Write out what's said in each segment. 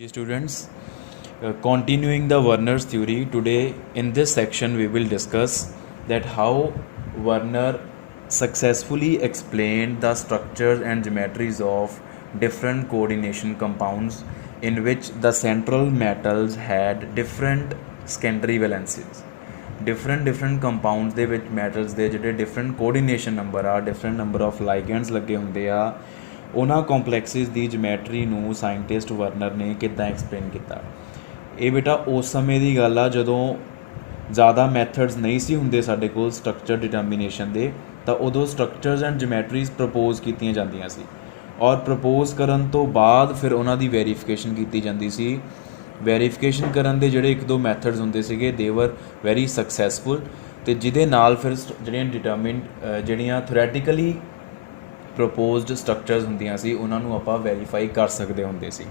Dear students, continuing the Werner's theory, today in this section we will discuss that how Werner successfully explained the structures and geometries of different coordination compounds in which the central metals had different secondary valences. different compounds ਦੇ ਵਿੱਚ metals ਦੇ ਜਿਹੜੇ different coordination number ਆ different number of ligands ਲੱਗੇ ਹੁੰਦੇ ਆ ਉਹਨਾਂ ਕੰਪਲੈਕਸਿਸ ਦੀ geometry ਨੂੰ ਸਾਇੰਟਿਸਟ ਵਰਨਰ ਨੇ ਕਿੱਦਾਂ ਐਕਸਪਲੇਨ ਕੀਤਾ। ਇਹ ਬੇਟਾ ਉਸ ਸਮੇਂ ਦੀ ਗੱਲ ਆ ਜਦੋਂ ਜ਼ਿਆਦਾ ਮੈਥਡਸ ਨਹੀਂ ਸੀ ਹੁੰਦੇ ਸਾਡੇ ਕੋਲ ਸਟਰਕਚਰ ਡਿਟਰਮੀਨੇਸ਼ਨ ਦੇ, ਤਾਂ ਉਦੋਂ ਸਟਰਕਚਰਸ ਐਂਡ ਜਿਓਮੈਟਰੀਜ਼ ਪ੍ਰਪੋਜ਼ ਕੀਤੀਆਂ ਜਾਂਦੀਆਂ ਸੀ ਔਰ ਪ੍ਰਪੋਜ਼ ਕਰਨ ਤੋਂ ਬਾਅਦ ਫਿਰ ਉਹਨਾਂ ਦੀ ਵੈਰੀਫਿਕੇਸ਼ਨ ਕੀਤੀ ਜਾਂਦੀ ਸੀ। ਵੈਰੀਫਿਕੇਸ਼ਨ ਕਰਨ ਦੇ ਜਿਹੜੇ ਇੱਕ ਦੋ ਮੈਥਡਸ ਹੁੰਦੇ ਸੀਗੇ ਦੇ ਵਰ ਵੈਰੀ ਸਕਸੈਸਫੁਲ, ਅਤੇ ਜਿਹਦੇ ਨਾਲ ਫਿਰ ਜਿਹੜੀਆਂ ਥਿਓਰੈਟੀਕਲੀ ਪ੍ਰਪੋਜ਼ਡ ਸਟਰਕਚਰਸ ਹੁੰਦੀਆਂ ਸੀ ਉਹਨਾਂ ਨੂੰ ਆਪਾਂ ਵੈਰੀਫਾਈ ਕਰ ਸਕਦੇ ਹੁੰਦੇ ਸੀ।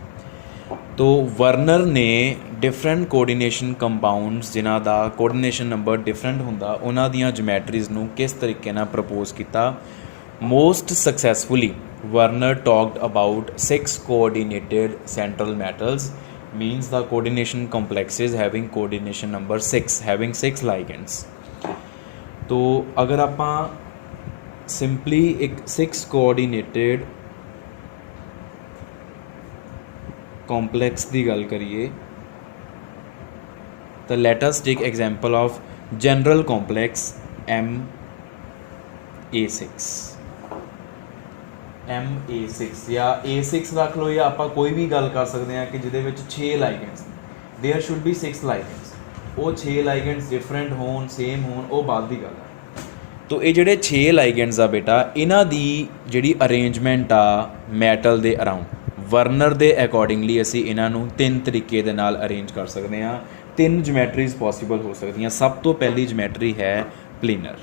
ਤੋ ਵਰਨਰ ਨੇ ਡਿਫਰੈਂਟ ਕੋਆਰਡੀਨੇਸ਼ਨ ਕੰਪਾਊਂਡਸ ਜਿਨ੍ਹਾਂ ਦਾ ਕੋਆਰਡੀਨੇਸ਼ਨ ਨੰਬਰ ਡਿਫਰੈਂਟ ਹੁੰਦਾ ਉਹਨਾਂ ਦੀਆਂ ਜਿਓਮੈਟਰੀਜ਼ ਨੂੰ ਕਿਸ ਤਰੀਕੇ ਨਾਲ ਪ੍ਰਪੋਜ਼ ਕੀਤਾ। Most successfully Werner talked about 6 coordinated central metals means the coordination complexes having coordination number 6 having 6 ligands। तो अगर आप simply एक 6 coordinated complex की गल करिए तो let us take example of general complex MA6 MA6 या A6 रख लो, या आप कोई भी गल कर सकते हैं कि जिहदे विच 6 ligands there should be 6 ligands. वो 6 लाइगेंड्स डिफरेंट होण सेम होण वो बाद की गल है। तो ये जिहड़े 6 लाइगेंड्स आ बेटा इन्हां दी जिहड़ी अरेंजमेंट आ मैटल दे अराउंड वरनर दे अकॉर्डिंगली असी इन्हां नूं 3 तरीके दे नाल अरेंज कर सकते हैं। 3 जियोमैट्रीज पॉसीबल हो सकदियां। सब तो पहली जियोमैट्री है प्लेनर।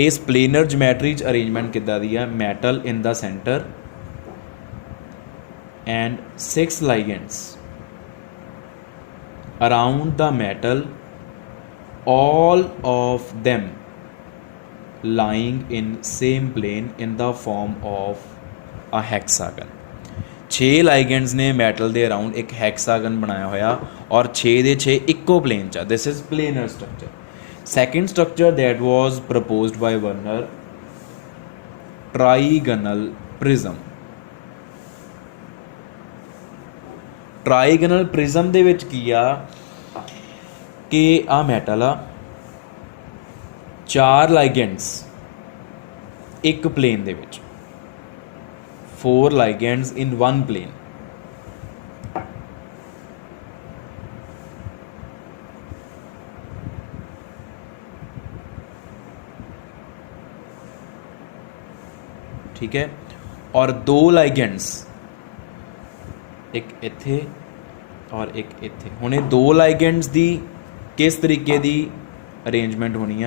इस प्लेनर जियोमैट्री अरेंजमेंट किद्दां दी है, metal in the centre and 6 ligands around the metal, all of them lying in same plane in the form of a hexagon। 6 ligands ने मैटल दे अराउंड एक हैक्सागन बनाया होया और 6 दे 6 इक्को प्लेन चा। This is planar structure. Second structure that was proposed by Werner, trigonal prism। Trigonal prism ਦੇ ਵਿੱਚ ਕੀ ਆ ਕਿ ਆ ਮੈਟਲ ਆ 4 ਲਾਈਗੈਂਡਸ ਇੱਕ ਪਲੇਨ ਦੇ ਵਿੱਚ 4 ਲਾਈਗੈਂਡਸ ਇਨ 1 ਪਲੇਨ। ठीक है, और 2 लाइगेंड्स एक इत्थे और एक इत्थे। हुण ये 2 लाइगेंड्स दी किस तरीके दी अरेंजमेंट होनी आ,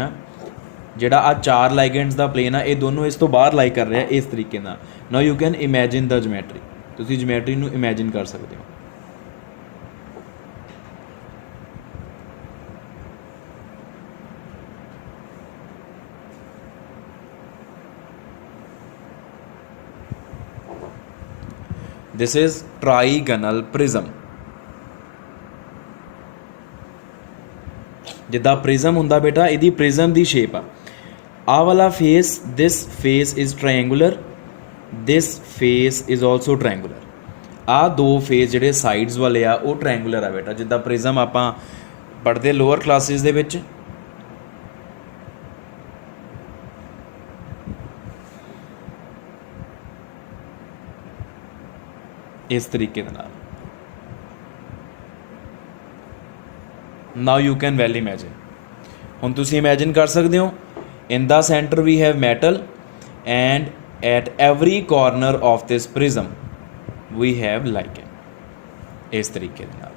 जिहड़ा आ 4 लाइगेंड्स दा प्लेन आ ये दोनों इस तो बाहर लाई कर रहे हैं इस तरीके नाल। Now you can imagine the geometry, तुसीं जियोमैट्री नूं इमेजिन कर सकते हो। This is trigonal prism. जिद्दां प्रिज्म हुंदा बेटा इहदी प्रिज्म दी शेप आ वाला face, this face is triangular, this face is also triangular. आ 2 फेस जिहड़े साइड्स वाले आ वो ट्रायंगुलर आ बेटा। जिद्दां प्रिज्म आपां पढ़दे लोअर क्लासिस दे विच इस तरीके दे नाल। Now you can well imagine, हुण तुसीं इमेजिन कर सकते हो in the centre we have metal and at every corner of this prism we have ligand. इस तरीके दे नाल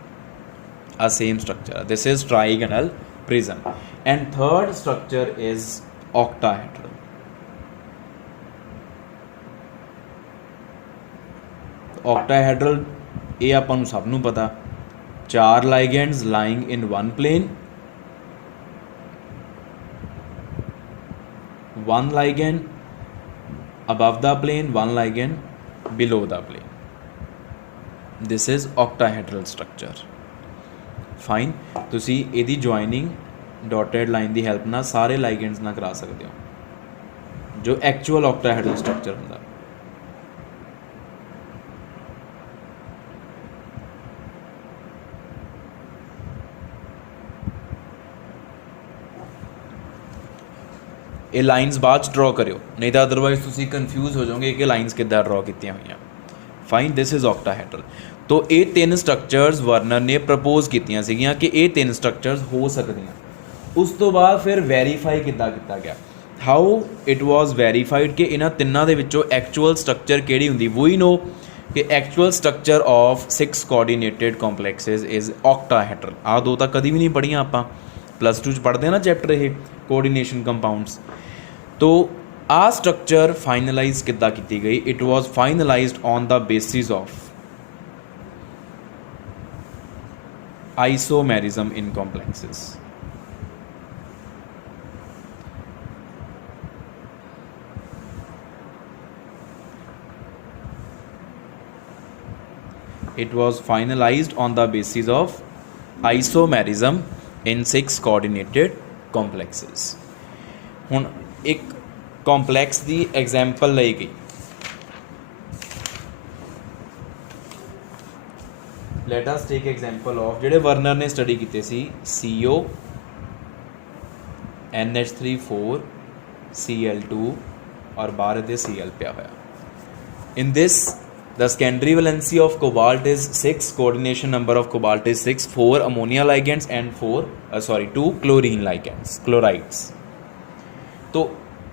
आ same structure. This is trigonal prism. And third structure is octahedral. Octahedral ये आपां नूं सब नूं पता, 4 ligands lying in 1 plane, 1 ligand above the plane, 1 ligand below the plane। This is octahedral structure. Fine, तुसी इहदी ज्वाइनिंग डॉटेड लाइन की help नाल सारे लाइगेंड्स नाल करा सकते हो जो एक्चुअल ऑक्टाहेड्रल स्ट्रक्चर होंदा। ये लाइन्स बाद ड्रॉ करो, नहीं तो अदरवाइज तुसी कन्फ्यूज हो जाओगे कि लाइन्स किद्दां ड्रॉ कीतियां होईयां। Fine, this is octahedral. तो ये तीन स्ट्रक्चर्स वर्नर ने प्रपोज कीतियां सीगियां कि ये तीन स्ट्रक्चर्स हो सकदियां। उस तो बाद फिर वैरीफाई किद्दां कीता गया, हाउ इट वॉज वैरीफाइड कि इन्हां तिन्नां दे विच्चों एक्चुअल स्ट्रक्चर किहड़ी हुंदी। वी नो कि actual structure of 6 coordinated complexes is octahedral. आ दो तो कभी भी नहीं पढ़ियां आपां, +2 पढ़ते हैं ना चैप्टर ये कोऑर्डिनेशन कंपाउंड्स। तो आ स्ट्रक्चर फाइनलाइज किद्दां की गई, it was finalised on the basis of isomerism in complexes. It was finalized on the basis of isomerism in 6 coordinated complexes। हुण एक कॉम्पलैक्स की एग्जाम्पल ली गई, let us take example of जिहड़े Werner ने study कीते सी CO NH3 Cl2 और बाहर दे Cl पिया होया। In this the secondary valency of cobalt is 6, coordination number of cobalt is 6, 4 ammonia ligands and 2 chlorine ligands, chlorides। तो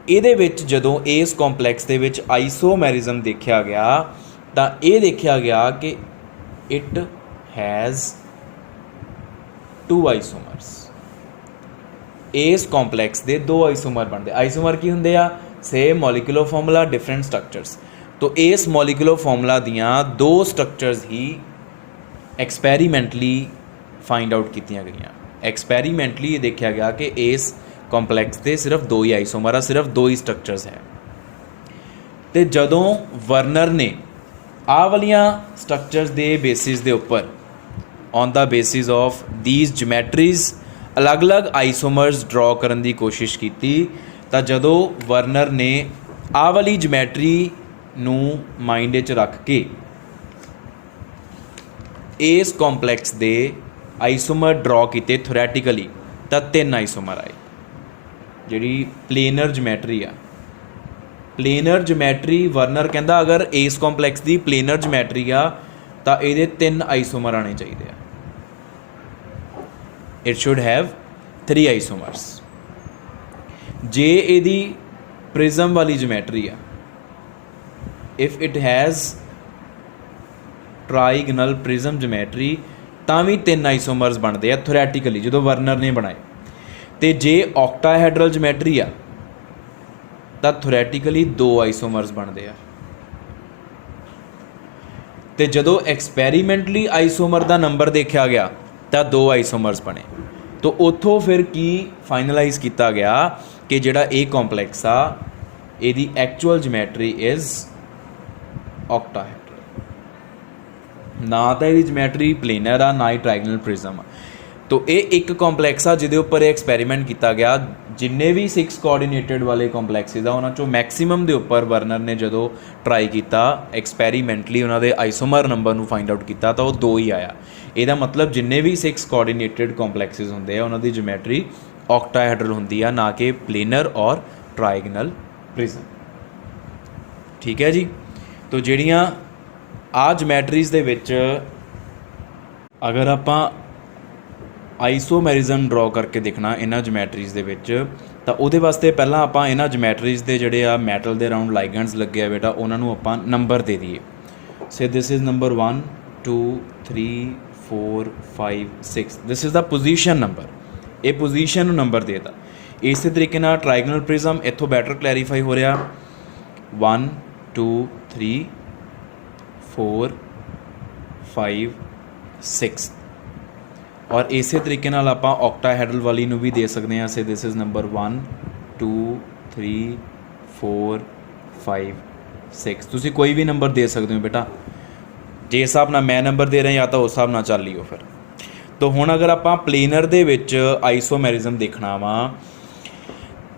ਇਹਦੇ ਵਿੱਚ ਜਦੋਂ ਇਸ ਕੰਪਲੈਕਸ ਦੇ ਵਿੱਚ ਆਈਸੋਮੈਰਿਜ਼ਮ ਦੇਖਿਆ ਗਿਆ ਤਾਂ ਇਹ ਦੇਖਿਆ ਗਿਆ ਕਿ ਇਟ हैज़ 2 आइसोमर्स। इस कॉम्पलैक्स के 2 आइसोमर बनते। आइसोमर की होंगे आ, same molecular formula different structures. तो इस मॉलिक्यूलर फॉर्मूला दियाँ 2 स्ट्रक्चर्स ही एक्सपैरीमेंटली फाइंड आउट कीतियां गई। एक्सपैरीमेंटली देखा गया कि इस कॉम्पलैक्स के सिर्फ 2 ही आइसोमर आ, सिर्फ 2 ही स्ट्रक्चर्स है। तो जदों वर्नर ने आ वालियां स्ट्रक्चर्स के बेसिस के उपर on the basis of these geometries अलग अलग आइसोमर्स ड्रॉ करने की कोशिश की, तो जदों वर्नर ने आ वाली ज्योमैट्री नू माइंड च रख के इस कॉम्पलैक्स के आइसोमर ड्रॉ किए थोरैटिकली, तो 3 आइसोमर आए। जिहड़ी प्लेनर ज्योमैट्री आ, प्लेनर ज्योमैट्री वर्नर कहता अगर इस कॉम्पलैक्स की प्लेनर ज्योमैट्री आ तो ये 3 आइसोमर आने चाहिए। It should have 3 isomers. जे यदी प्रिज्म वाली ज्योमैट्री आ, if it has trigonal prism geometry तो भी 3 आइसोमर्स बनते हैं थोरैटिकली जो वर्नर ने बनाए। तो जे ऑक्टाहेड्रल ज्योमैट्री आ तो थोरैटिकली 2 आइसोमर्स बनते हैं। तो जदों एक्सपैरीमेंटली आइसोमर का नंबर देखा गया तो 2 आइसोमर्स बने। तो उतों फिर की फाइनलाइज किया गया कि जिहड़ा ये कॉम्पलैक्स आ इहदी एक्चुअल ज्योमैट्री इज़ ऑक्टाहेड्रल। ना तो ये ज्योमैट्री प्लेनर आ, ना ही ट्राइगनल प्रिज्म आ। तो ये एक कॉम्पलैक्स आ जिहदे उपर एक्सपैरीमेंट किया गया। जिन्ने भी 6 कोआर्डीनेटेड वाले कॉम्पलैक्सिस आ उन्हां चों मैक्सीमम के उपर वर्नर ने जो ट्राई किया एक्सपैरीमेंटली उन्होंने आइसोमर नंबर नूं फाइंड आउट किया तो 2 ही आया। ਇਹਦਾ मतलब जिन्ने भी 6 कोआर्डीनेटेड कॉम्पलैक्सिस होंगे उन्होंने ज्योमैट्री ऑक्टाहेड्रल होंगी है, ना कि प्लेनर और ट्राइगनल प्रिज्म। ठीक है जी। तो जिहड़ियां आ ज्योमैट्रीज़ दे विच अगर आपां आइसोमेरिज्म ड्रॉ करके देखना इन्हां ज्योमैट्रीज़ दे विच तो उहदे वास्ते पहलां आपां इन्हां ज्योमैट्रीज़ दे जिहड़े आ मैटल दे राउंड लाइगेंड्स लगे आ बेटा उन्हां नूं आपां नंबर दे दईए। से this is number 1 2 3 4 5 6, this is the position number. ये पोजीशन नंबर देता। इस तरीके नाल ट्राइगनल प्रिज्म इत्थों बैटर क्लैरीफाई हो रहा 1 2 3 4 5 6। और इस तरीके नाल आपां ऑक्टाहेड्रल वाली नूं भी दे सकते हैं। से दिस इज़ नंबर 1 2 3 4 5 6। तुसीं कोई भी नंबर दे सकते हो बेटा। जे हिसाब नाल मैं नंबर दे रहा या तो उस हिसाब नाल चल लियो फिर। तो हुण अगर आपां प्लेनर दे विच आइसोमेरिज्म देखना वा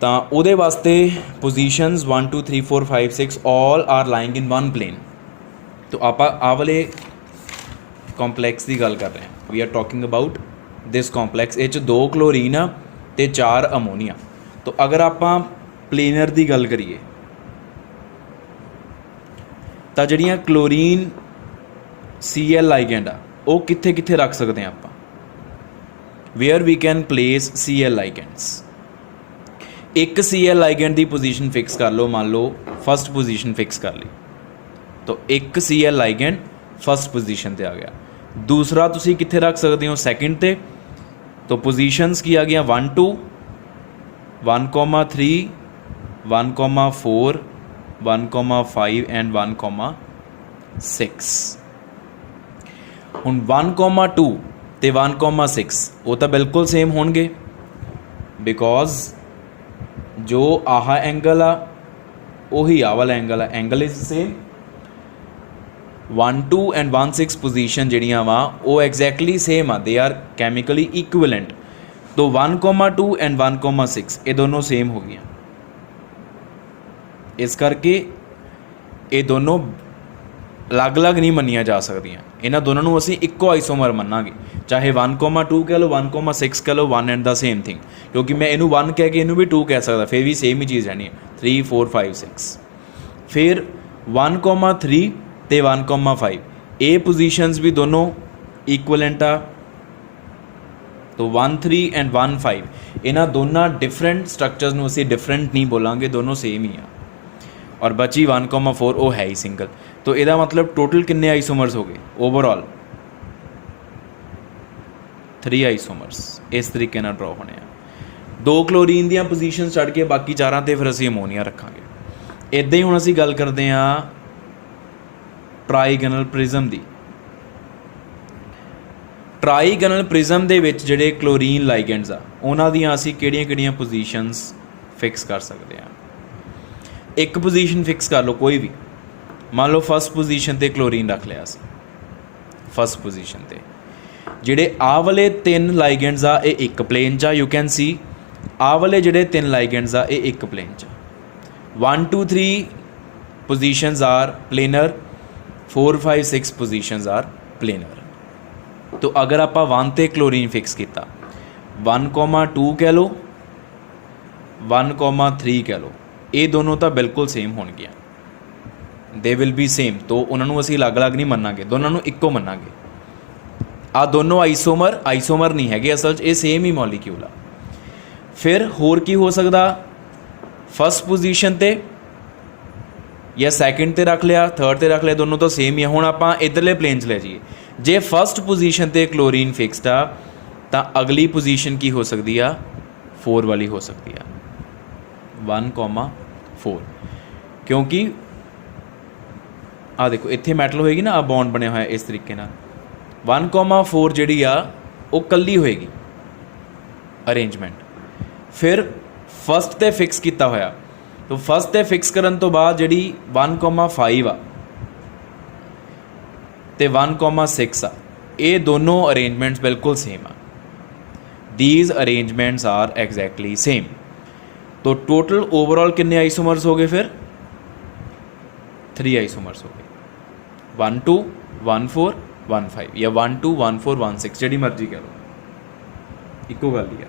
तां उहदे वास्ते positions 1 2 3 4 5 6 all are lying in one plane. तो आपां आ वाले कॉम्पलैक्स की गल कर रहे हैं, we are talking about this complex. ये 2 क्लोरीन आ ते 4 अमोनीआ। तो अगर आपां प्लेनर की गल करिए तो जिहड़ियां क्लोरीन Cl लाइगेंड आ वो कित्थे कित्थे रख सकते हैं आपां, where we can place Cl ligands. एक Cl लाइगेंड की पोजीशन फिक्स कर लो, मान लो फस्ट पोजीशन फिक्स कर ली, तो एक Cl लाइगेंड फस्ट पोजीशन ते आ गया। दूसरा तुसी कित्थे रख सकते हो, सैकेंड ते। तो पोजीशनस की आ गई 1 2 1,3 1,4 1,5 एंड 1,6। हुण 1,2 ते 1,6 वो तो बिल्कुल सेम होणगे, बिकॉज जो आह एंगल आ उही आ वाला एंगल आ, angle is same. 1 2 and 1 6 position जिहड़ियां वा वो एग्जैक्टली सेम आ, दे आर कैमिकली इक्विवेलेंट। तो 1,2 एंड 1,6 ये दोनों सेम हो गई, इस करके ये दोनों अलग अलग नहीं मनिया जा सकदियां। इन्हां दोनों नूं असीं इक्को आइसोमर मनांगे, चाहे 1,2 कह लो 1,6 कह लो, 1 एंड द सेम थिंग। क्योंकि मैं इनू 1 कह के इनू भी 2 कह सकदा, फिर भी सेम ही चीज़ रहनी है। 3 4 5 6 फिर 1,3 ते 1,5 ये पोजीशनस भी दोनों इक्वलेंट आ। तो 1 3 एंड 1 5 इन्हां दोनों डिफरेंट स्ट्रक्चर्स नूं असीं डिफरेंट नहीं बोलांगे, दोनों सेम ही आ। और बची 1,4 वो है ही सिंगल। तो इसका मतलब टोटल किन्ने आइसोमर्स हो गए ओवरऑल 3 आइसोमर्स इस तरीके नाल ड्रॉ होने हैं। 2 क्लोरीन दी पोजीशन छड़ के बाकी 4 ते फिर असीं अमोनीआ रखांगे। इदां ही हुण असीं गल करते हैं ट्राईगनल प्रिज्म दी। ट्राईगनल प्रिज्म दे विच जिहड़े क्लोरीन लाइगेंड्स आ उन्हां दीयां असीं किहड़ियां-किहड़ियां पोजीशनस फिक्स कर सकते हैं। एक पोजीशन फिक्स कर लो कोई भी, मान लो फस्ट पोजीशन ते क्लोरीन रख लिया असीं। फस्ट पोजीशन ते जिहड़े आ वाले 3 लाइगेंड्स आ ये एक प्लेन च, यू कैन सी आ वाले जिहड़े 3 लाइगेंड्स आ ये एक प्लेन च। 1 2 3 positions are planar, 4 5 6 positions are planar. तो अगर आप 1 ते क्लोरीन फिक्स किया, 1,2 कह लो 1,3 कह लो, ये दोनों तो बिल्कुल सेम होणगियां, दे विल बी सेम। तो उन्होंने असीं अलग अलग नहीं मनांगे, दोनों नूं इक्को मनांगे। आ दोनों आइसोमर नहीं है असल ये सेम ही मॉलीक्यूल आ। फिर होर की हो सकता, फस्ट पोजीशन ते या सैकेंड ते रख लिया, थर्ड ते रख लिया, दोनों तो सेम ही है। हुण आपां इधरले प्लेन च ले जाइए, जे फस्ट पोजीशन ते क्लोरीन फिक्सड आ तो अगली पोजीशन की हो सकती है 4 वाली हो सकती है, 1,4। क्योंकि आ देखो इत्थे मैटल होएगी ना, आ बॉन्ड बनया हुआ इस तरीके नाल। 1,4 जिहड़ी आ वो कल्ली होएगी अरेंजमेंट। फिर फस्ट ते फिक्स किया होया, तो फस्ट ते फिक्स करन तो बाद जिहड़ी 1,5 आ ते 1,6 आ, ये दोनों अरेंजमेंट्स बिल्कुल सेम आ। These arrangements are exactly same. तो टोटल ओवरऑल कितने आइसोमर्स हो गए फिर 3 आइसोमर्स हो गए, 1 2 1 4 1 5 या 1 2 1 4 1 6 जिहड़ी मर्जी कह लो, इक्को गल ही है।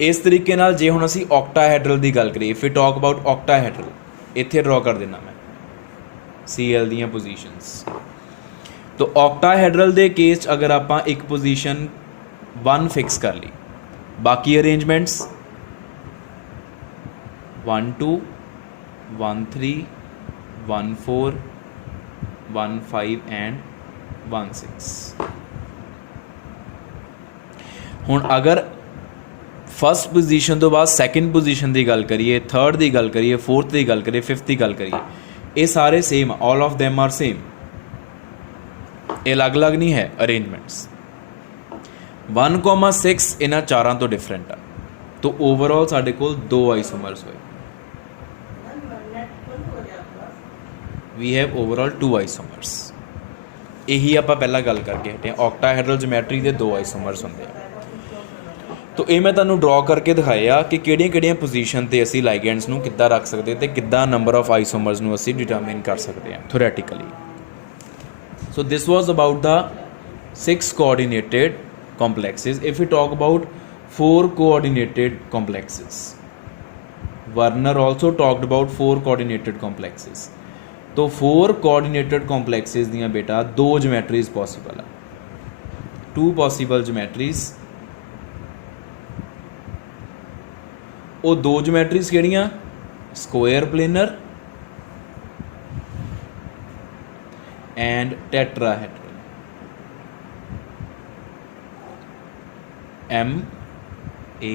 इस तरीके नाल जे हुण असीं ऑक्टाहेड्रल की गल करिए, if we talk about octahedral, इत्थे ड्रॉ कर देना मैं Cl दीयां पोजीशनस। तो ऑक्टाहेड्रल दे केस अगर आपां एक पोजीशन 1 फिक्स कर ली, बाकी अरेंजमेंट्स 1 2 1 3 1 4 1 5 एंड 1 6। हुण अगर फस्ट पोजीशन तो बाद सैकेंड पोजीशन की गल करिए, थर्ड की गल करिए, फोर्थ की गल करिए, फिफ्थ की गल करिए, ये सारे same, all of them are same, ये अलग अलग नहीं है अरेंजमेंट्स। 1,6 इन्हां चारां तो डिफरेंट आ। तो ओवरऑल साडे कोल 2 आइसोमर्स होए, वी हैव ओवरऑल 2 आइसोमर्स। यही आप पहला गल करके हटे ऑक्टाहेड्रल जोमैट्री के 2 आइसोमर्स होंगे। तो ये मैं तुहानूं ड्रॉ करके दिखाया कि किहड़ियां पोजीशन ते असी लाइगेंड्स नूं किद्दां रख सकते ते किद्दां नंबर ऑफ आइसोमर्स नूं असी डिटरमिन कर सकते हैं theoretically. So this was about the 6 coordinated complexes. If we talk about 4 coordinated complexes, Werner also talked about 4 coordinated complexes. तो 4 coordinated complexes दियां बेटा 2 geometries possible है, 2 possible geometries। वो 2 geometries किहड़ियां? square planar and tetrahedral। M A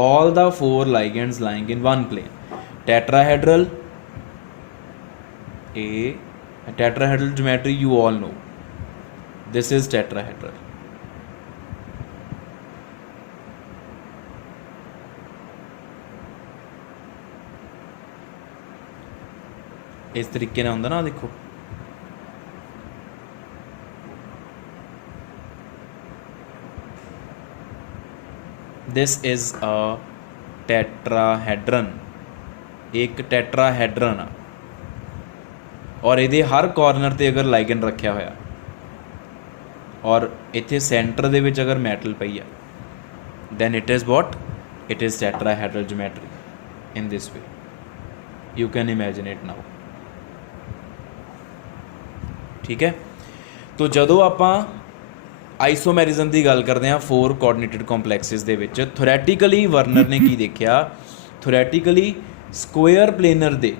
all the 4 ligands lying in one plane। Tetrahedral tetrahedral geometry you all know, this is tetrahedral। इस तरीके नाल हुंदा ना, देखो दिस इज़ अ टेट्राहेड्रन, एक tetrahedron आ और ये हर कॉर्नर ते अगर लाइगन रखा होया और इत्थे सेंटर दे विच अगर मैटल पई है then it is what, it is tetrahedral geometry in this way. You can imagine it now. ठीक है, तो जदों आपां आइसोमैरिज्म की गल करते हैं 4 कोऑर्डिनेटेड कॉम्पलैक्सिस दे विच, थ्योरैटिकली वर्नर ने की देखा, थ्योरैटिकली स्क्वेयर प्लेनर दे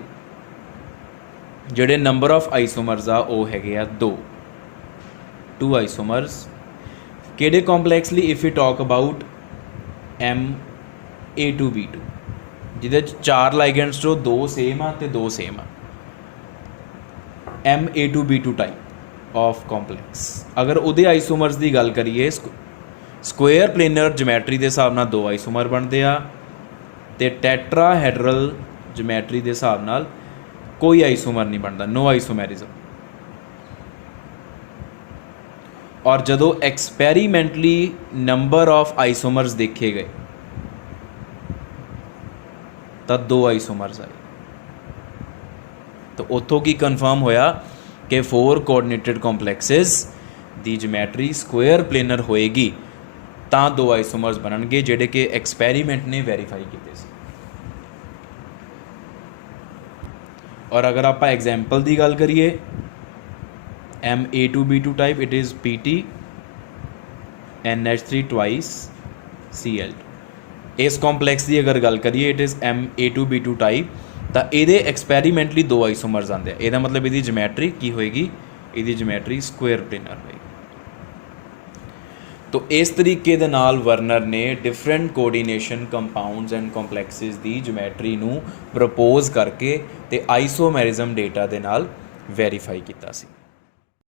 जिहड़े नंबर ऑफ आइसोमर्स आ वो हैगे आ 2 आइसोमर्स। किहड़े कॉम्पलैक्स लई? If you talk about MA2B2 जिहदे 4 लाइगेंड्स चों 2 सेम आ ते 2 सेम आ, MA2B2 टाइप ऑफ कॉम्पलैक्स। अगर उहदे आइसोमर्स की गल करिए स्क्वेयर प्लेनर जोमैट्री के हिसाब नाल 2 आइसोमर बनते आ ते टैट्राहेड्रल जोमैट्री के हिसाब नाल कोई आइसोमर नहीं बनता, नो आइसोमैरिज्म। और जदों एक्सपैरीमेंटली नंबर ऑफ आइसोमर्स देखे गए तो 2 आइसोमर्स आए। तो उत्थों की कन्फर्म होया कि 4 कोऑर्डिनेटेड कॉम्पलैक्सिस दी जोमैट्री स्क्वेयर प्लेनर होएगी तां 2 आइसोमर्स बनणगे जिहड़े कि एक्सपैरीमेंट ने वैरीफाई कीते सी। और अगर आप एग्जाम्पल की गल करिए MA2B2 type, it is PT NH3 twice Cl2। इस कॉम्पलैक्स की अगर गल करिए इट इज़ MA2B2 टाइप, तो ये एक्सपैरीमेंटली 2 आइसोमर्स आते हैं। यदा मतलब ये जोमैट्री की होएगी, ये जोमैट्री स्क्वेयर प्लेनर होएगी। तो इस तरीके दे नाल वर्नर ने डिफरेंट कोऑर्डिनेशन कंपाउंड्स एंड कॉम्पलैक्सिस की जोमैट्री नूं प्रपोज करके ते आइसोमैरिज्म डेटा दे नाल वैरीफाई कीता सी।